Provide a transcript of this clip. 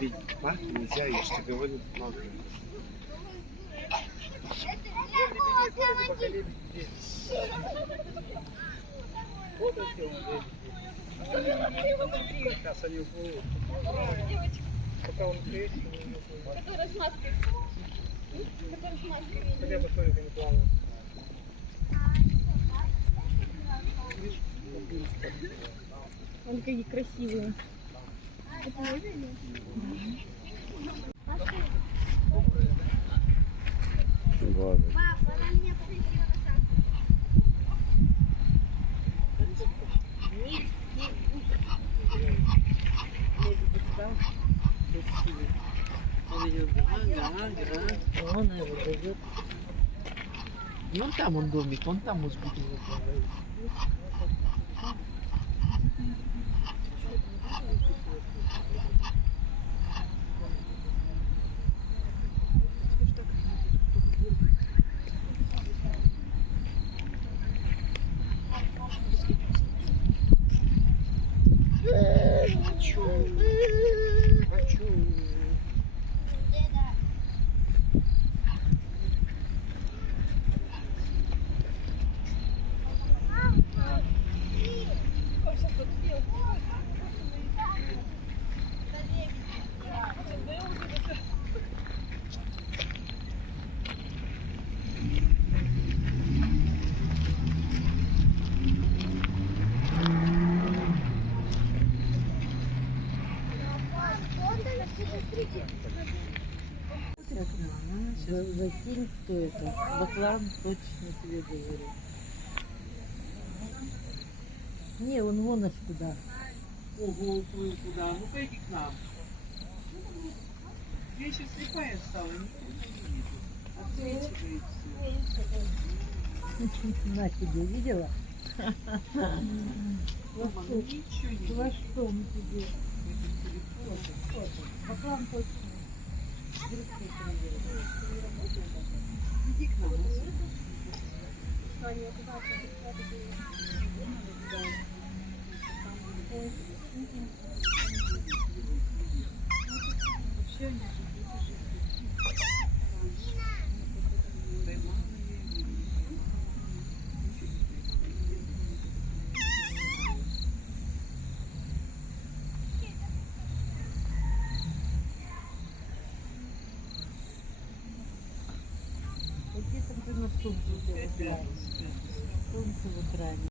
Ведь в парке нельзя, я же тебе говорю, много. Сейчас они уплывут. Пока он стоит, Который с маской. Который с маской. хотя бы только не плавает. Он какие красивые. Ладно. Папа, она меня посадила на шапку. Он идет, он его дает. И вон там он домик, вон там может быть его домик. Закинь, кто это? Баклан, точно тебе говорю. Не, он вон аж куда. Ого, уплыл куда? Ну-ка иди к нам. Я еще слепая стала, никого не вижу. Отсвечивает все. На тебе, видела? Хвостом тебе. Баклан точно. Иди к нам. Какие там ты на солнце в экране? Солнце в экране.